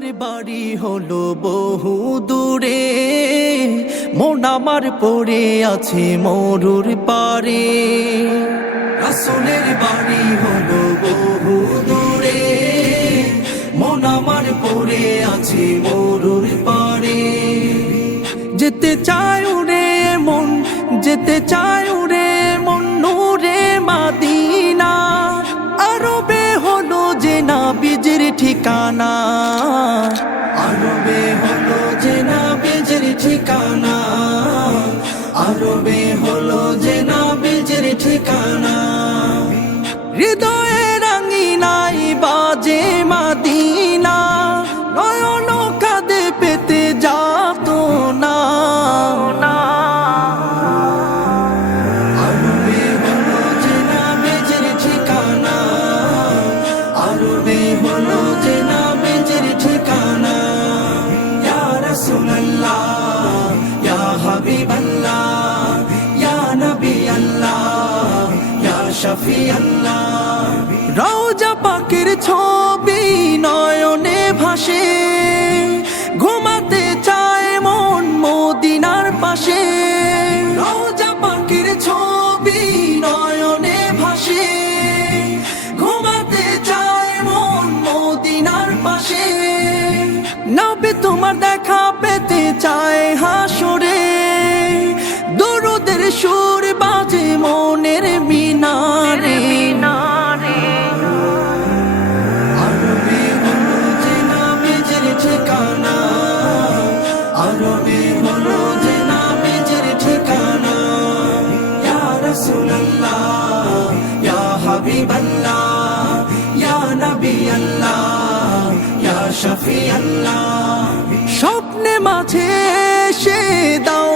রাসূলের বাড়ি হলো বহু দূরে, মন আমার পড়ে আছে মরুর পারে। রাসূলের বাড়ি হলো বহু দূরে, মন আমার পড়ে আছে মরুর পারে। যেতে চায় উড়ে মন, যেতে চায় উড়ে মন নূরে মাদিনা। আরবে হলো যে নবীজির ঠিকানা, আরবে হলো যে নবীজির ঠিকানা, আরবে হলো যে নবীজির ঠিকানা। হৃদয়ে রাঙিনাই বাজে মাদিনা, নয়ন কাঁদে পেতে যাত না। আরবে হলো যে নবীজির ঠিকানা, আরবে হলো যে নবীজির ঠিকানা। ইয়া রাসূলুল্লাহ, ইয়া হাবিবাল্লাহ, ইয়া নবী আল্লাহ, ইয়া শফি আল্লাহ। রওজা পাকের ছবি নয়নে ভাসে, ঘুমাতে চায় মন মদিনার পাশে। রওজা পাকের ছবি নয়নে ভাসে, ঘুমাতে চায় মন মদিনার পাশে। নবী তোমার দেখা পেতে চায় হাসরে, দরুদের সুর বাজে মনের মিনারে। আরবে হলো যে নবীজির ঠিকানা, আরবে হলো যে নবীজির ঠিকানা। ইয়া রাসূলুল্লাহ, ইয়া হাবিবাল্লাহ, ইয়া নবী আল্লাহ, ইয়া শফি আল্লাহ। স্বপ্নে মাঝে এসে দাও